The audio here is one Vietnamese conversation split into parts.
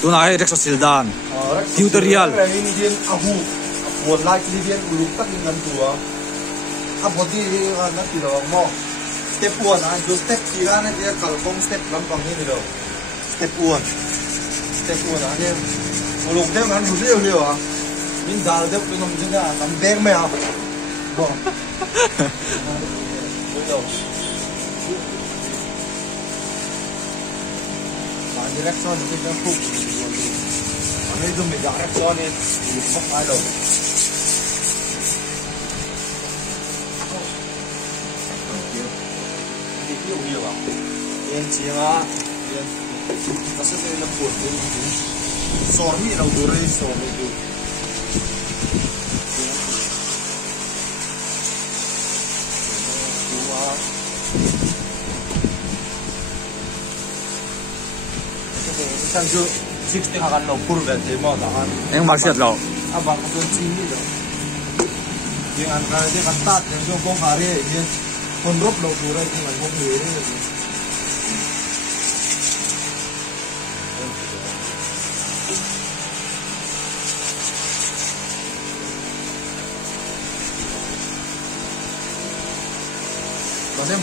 tu na ai Rexo Sildan tutorial Indian ahu buat like Indian uluk tak dengan tua apa di mana tidak mau step 1 do step 3 dia kalkong step lampang ini loh step 1 aja uluk dia kan dulu min dal dia tu nam juga nam beng me ah bo direction kita hook ini itu mega direction ini hook ada ini nhiều à yên chiếng á yên nó sẽเป็นลำพูนเป็นสอนนี่เราดูเลยสอนดู상주 60 hakan lo purbe te mo da han eng maksiat lo abang ko chi ni lo yang an ka de kan tat yang jo kong hare ye kon rop lo pura ki man kong ye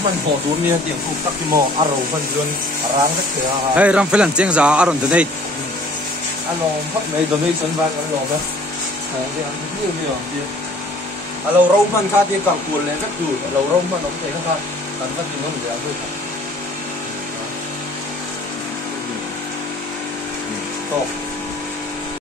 มันพอตัวเมียเตียงคุกตักที่มออารมณ์มันจนร้างสักเถื่อเฮ้ยรำเฟลันเจียงจ้าอารมณ์ตัวนี้อารมณ์พักในตัวนี้ฉันว่ากันหลอกนะเดี๋ยวนี่ไม่หรอกเดี๋ยวเราเรามันคาที่กังวลเลยก็คือเราเรามันน้องเองนะครับกันก็ที่น้องเดียวด้วยครับตก